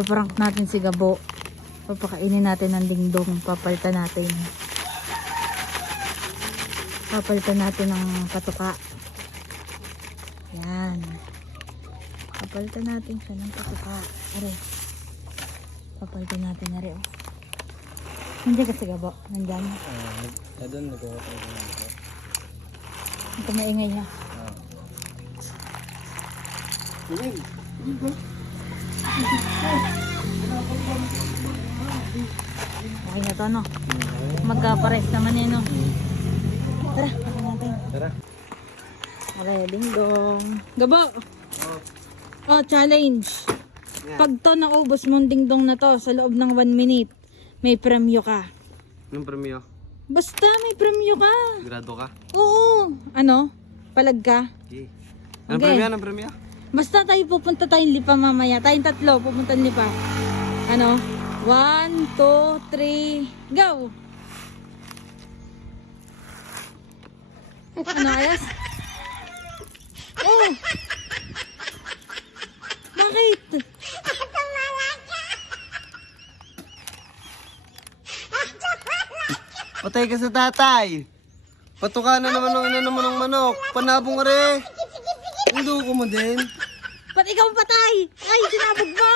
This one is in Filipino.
Paprank natin si Gabo. Papakainin natin ng dingdong. Papalitan natin. Papalitan natin ng patuka. Yan. Papalitan natin siya ng patuka. Are. Papalitan natin na rin. Hindi kasi Gabo. Nandyan. Doon nag-uusap ko. Ito maingay niya. Okay na to, no? Magkapares naman eh, no? Tara, tara natin. Tara. Okay, ding-dong. Gabo! Oh, challenge. Pag to naubos mong ding-dong na to sa loob ng 1 minute, may premyo ka. Anong premyo? Basta may premyo ka. Grado ka? Oo. Ano? Palag ka? Okay. Anong Okay. premyo? Anong premyo? Basta tayo pupunta tayong Lipa mamaya. Tayong tatlo pupunta ng Lipa. Ano? 1, 2, 3, go! Ano, ayos? Oh! Bakit? Patay ka sa tatay! Patuka na naman ng ina naman ng manok! Panabong ka rin! Hindi ko mo din! Ba't ikaw patay? Ay, sinabog mo?